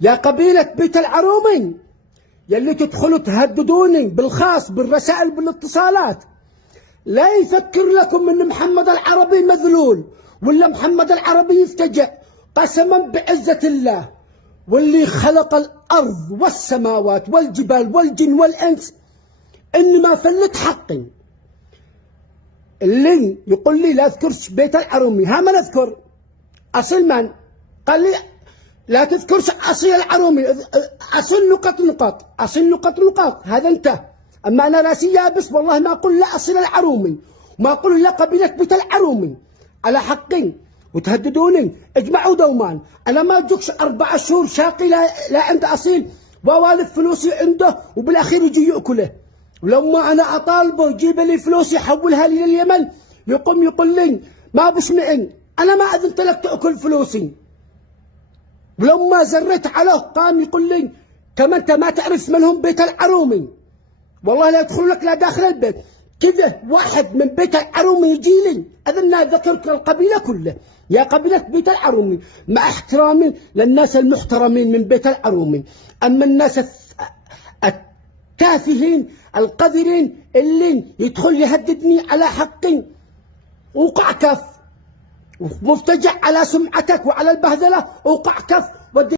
يا قبيلة بيت العرومي يلي تدخلوا تهددوني بالخاص بالرسائل بالاتصالات، لا يفكر لكم ان محمد العربي مذلول ولا محمد العربي يفتجع. قسما بعزة الله واللي خلق الارض والسماوات والجبال والجن والانس اني ما فلت حقي. اللي يقول لي لا اذكرش بيت العرومي، ها من اذكر؟ اصل من؟ قال لي لا تذكرش اصيل العرومي، اصل نقط اصل نقط، هذا انت. اما انا راسي يابس والله ما اقول لا اصيل العرومي وما اقول لا قبيله بيت العرومي على حقي. وتهددوني اجمعوا دومان. انا ما اجوكش 4 شهور شاقي لا عند اصيل ووالف فلوسي عنده وبالاخير يجي ياكله. ولما انا اطالبه يجيب لي فلوسي يحولها لي لليمن يقوم يقول لي ما بسمعن، انا ما اذنت لك تاكل فلوسي. ولما زريت عليه قام يقول لي كما انت ما تعرف من هم بيت العرومي والله لا يدخل لك لا داخل البيت. كذا واحد من بيت العرومي يجي لي اذن ذكرت القبيله كله يا قبيله بيت العرومي، مع احترامي للناس المحترمين من بيت العرومي. اما الناس التافهين القذرين اللي يدخل يهددني على حقي وقع كف، ومفتجع على سمعتك وعلى البهدله وقع كف.